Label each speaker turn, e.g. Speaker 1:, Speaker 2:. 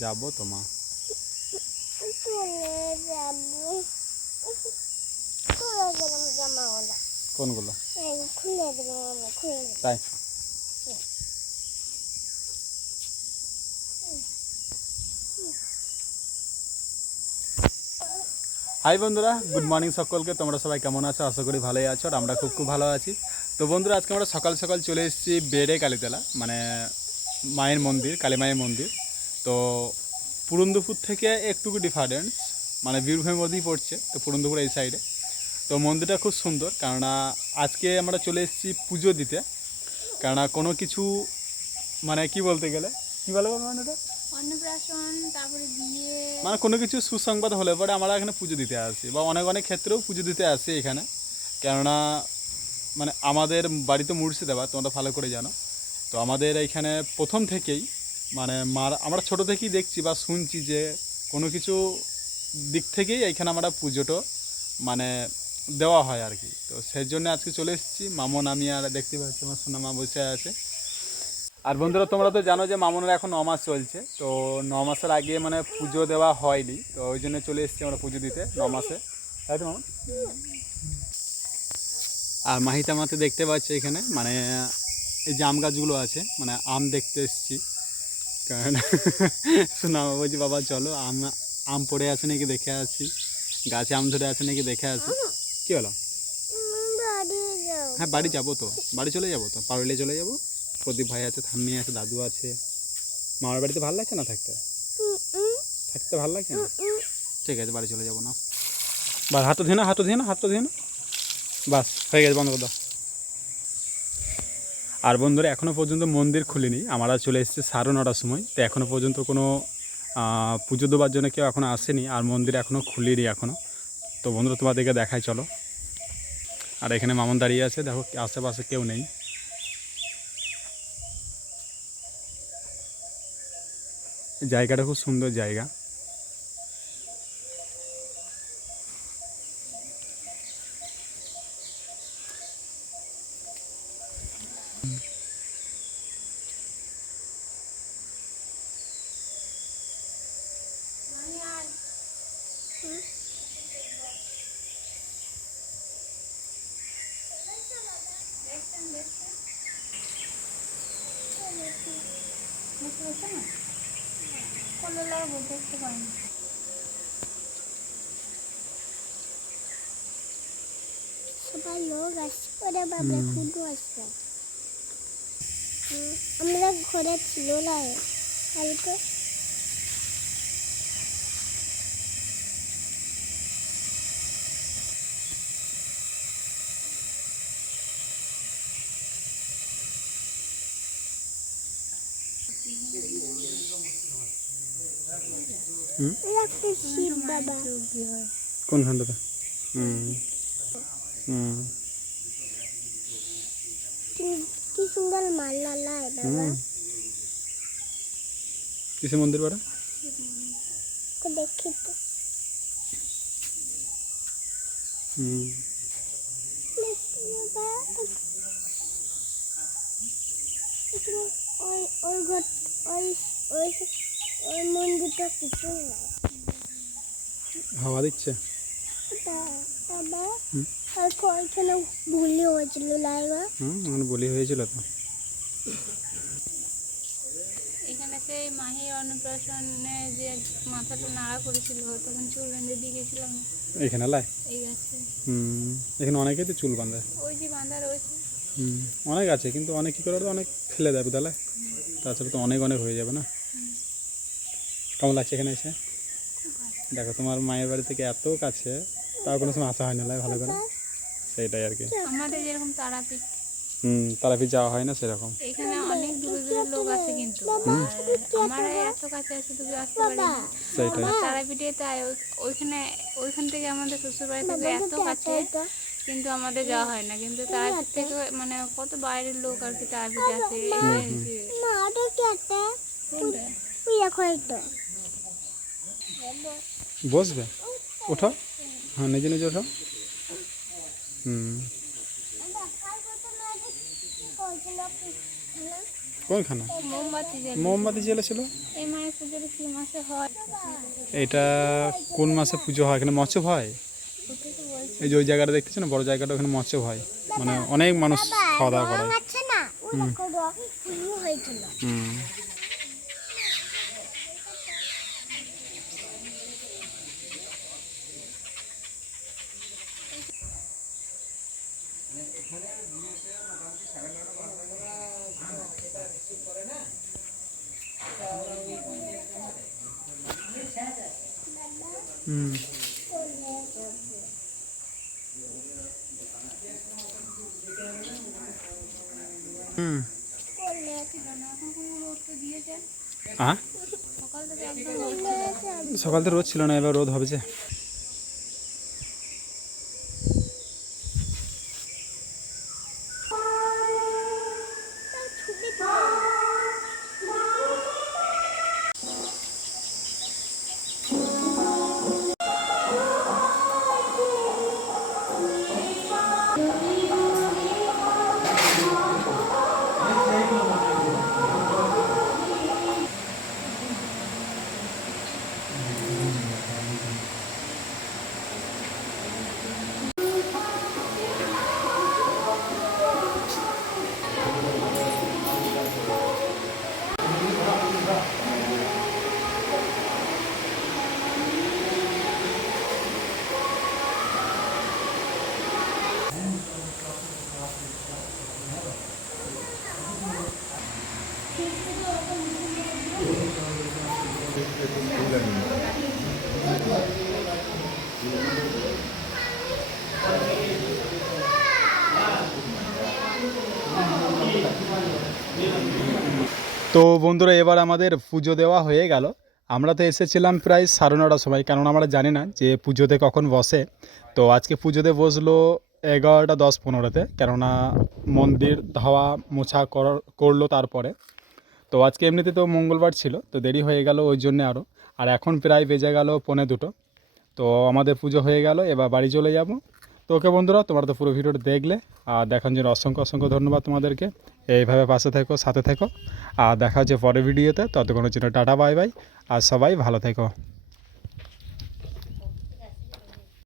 Speaker 1: যাব তো, মা। কোনগুলো? তাই। হাই বন্ধুরা, গুড মর্নিং সকলকে। তোমরা সবাই কেমন আছো? আশা করি ভালোই আছো আর আমরা খুব খুব ভালো আছি। তো বন্ধুরা, আজকে আমরা সকাল সকাল চলে এসেছি বেড়ে কালীতলা মানে মায়ের মন্দির, কালী মায়ের মন্দির। তো পুরন্দপুর থেকে একটুকু ডিফারেন্স মানে বীরভূমের মধ্যেই পড়ছে তো পুরন্দপুর এই সাইডে তো মন্দিরটা খুব সুন্দর কেননা আজকে আমরা চলে এসেছি পুজো দিতে। কেননা কোনো কিছু মানে কি বলতে গেলে? কি বলে মানে
Speaker 2: বিয়ে।
Speaker 1: মানে কোনো কিছু সুসংবাদ হলে পরে আমরা এখানে পুজো দিতে আসি বা অনেক অনেক ক্ষেত্রেও পুজো দিতে আসি এখানে। কেননা মানে আমাদের বাড়িতে মুর্শিদাবাদ তোমরা ভালো করে জানো। তো আমাদের এইখানে প্রথম থেকেই মানে মার আমরা ছোট থেকেই দেখছি বা শুনছি যে কোনো কিছু দিক থেকেই এইখানে আমরা পুজোটো মানে দেওয়া হয় আর কি। তো সেই জন্য আজকে চলে এসেছি। মামন, আমি আর দেখতে পাচ্ছি আমার সোনা মা বসে আছে। আর বন্ধুরা, তোমরা তো জানো যে মামনের এখন ন মাস চলছে। তো ন মাসের আগে মানে পুজো দেওয়া হয়নি। তো ওই জন্য চলে এসেছি আমরা পুজো দিতে ন মাসে। তাই তো, মামন? আর মাহিতা মাতে দেখতে পাচ্ছি এখানে। মানে এই যে আম গাছগুলো আছে মানে আম দেখতে এসেছি। কারণ শোনা বলছি বাবা চলো আম আম পড়ে আছে নাকি দেখে আসি। গাছে আম ধরে আছে নাকি দেখে আসি। কী হলো? হ্যাঁ বাড়ি যাব তো। বাড়ি চলে যাব তো? পারলে চলে যাব? প্রদীপ ভাই আছে থাম্মি আছে দাদু আছে। মামার বাড়িতে ভালো লাগছে না থাকতে? থাকতে ভালো লাগছে না? ঠিক আছে বাড়ি চলে যাব না। বাস হাতটা ধুয়ে না হাতটা ধুয়ে না হাতটা ধুয়ে না বাস হয়ে গেছে বন্ধ করে দাও। আর বন্ধুরা এখনও পর্যন্ত মন্দির খুলিনি। আমরা চলে এসেছি সাড়ে নটার সময়। তো এখনও পর্যন্ত কোনো পুজো দেওয়ার জন্য কেউ এখনও আসেনি আর মন্দির এখনও খুলিনি এখনও তো বন্ধুরা, তোমাদেরকে দেখাই, চলো। আর এখানে মামন দাঁড়িয়ে আছে। দেখো, আশেপাশে কেউ নেই। জায়গাটা খুব সুন্দর জায়গা
Speaker 2: বুঝতে পারছ না কলে লাগবো দেখতে পাইনি
Speaker 3: সবাই লোক আসছে ওরে বাবা খুদু আসছে হুম, আমরা ঘরে ছিল না। কালকে
Speaker 1: কোনখানটাতে হুম। হুম।
Speaker 3: কি সুন্দর মাল্লা লাই বাবা।
Speaker 1: কিসে মন্দির পাড়া
Speaker 3: তো দেখি তো।
Speaker 1: হুম।
Speaker 3: ওই ওই ঘর ওই ওই ওই মন্দিরটা কিছু নাই।
Speaker 1: হাওয়া দিচ্ছে?
Speaker 3: হয়েছিল লাইবা
Speaker 1: হুম আমার বলি হয়েছিল তো
Speaker 2: এখানে সেই মাহির অন্নপ্রাশনে যে মাথাটা নাড়া করেছিল তখন চুল বেঁধে দিয়ে গেছিলাম
Speaker 1: এখানে লাই?
Speaker 2: এই গাছে।
Speaker 1: হুম এখানে অনেকেই তো চুল বাঁধে।
Speaker 2: ওই যে বাঁধা রয়েছে।
Speaker 1: হুম অনেক আছে কিন্তু অনেক কী করে অনেক ফেলে দেবে তাহলে তাছাড়া তো অনেক অনেক হয়ে যাবে না? কেমন লাগছে এখানে এসে? দেখো তোমার মায়ের বাড়ি থেকে এত কাছে তাও কোনো সময় আসা হয় না ভালো করে। সেইটাই আর কি।
Speaker 2: আমাদের যেরকম তারাপীঠ।
Speaker 1: হুম যাওয়া হয় না সেরকম?
Speaker 2: এখানে অনেক দূরে দূরে লোক আছে কিন্তু। আমার এত কাছে আছে তুমি আসতে পারি
Speaker 1: সেইটাই।
Speaker 2: তারাপীঠে তাই ওইখানে ওইখান থেকে আমাদের শ্বশুর বাড়ি থেকে এত কাছে কিন্তু আমাদের যাওয়া হয় না। কিন্তু তারাপীঠ থেকে মানে কত বাইরের লোক আর কি তারাপীঠে আসে
Speaker 3: একটা?
Speaker 1: বসবে? ওঠো। হ্যাঁ নিজে নিজে ওঠো হুম। কোনখানে?
Speaker 2: মোমবাতি
Speaker 1: জ্বেলেছিল? এটা কোন মাসে পুজো হয়? এখানে মৎস্য হয়? এই যে ওই জায়গাটা দেখতেছো না বড় জায়গাটা ওখানে মৎস্য হয়। মানে অনেক মানুষ খাওয়া দাওয়া করে।
Speaker 3: হয়েছিল।
Speaker 1: হুম। হুম। হুম।
Speaker 2: সকাল
Speaker 1: তো রোদ ছিল না এবার রোদ হবে যে। তো বন্ধুরা, এবার আমাদের পুজো দেওয়া হয়ে গেল। আমরা তো এসেছিলাম প্রায় সাড়ে নটার সময় কারণ আমরা জানি না যে পুজোতে কখন বসে। তো আজকে পুজোতে বসল এগারোটা দশ পনেরোতে, কেননা মন্দির ধাওয়া মোছা কর- করল তারপরে। তো আজকে এমনিতে তো মঙ্গলবার ছিল, তো দেরি হয়ে গেল ওই জন্যে আরও আর এখন প্রায় বেজে গেল পৌনে দুটো। তো আমাদের পুজো হয়ে গেল, এবার বাড়ি চলে যাব। ওকে বন্ধুরা, তোমরা তো পুরো ভিডিওটা দেখলে, আর দেখার জন্য অসংখ্য অসংখ্য ধন্যবাদ তোমাদেরকে। এইভাবে পাশে থেকো, সাথে থেকো, আর দেখা হচ্ছে পরের ভিডিওতে। ততক্ষণের জন্য টাটা, বাই বাই, আর সবাই ভালো থেকো।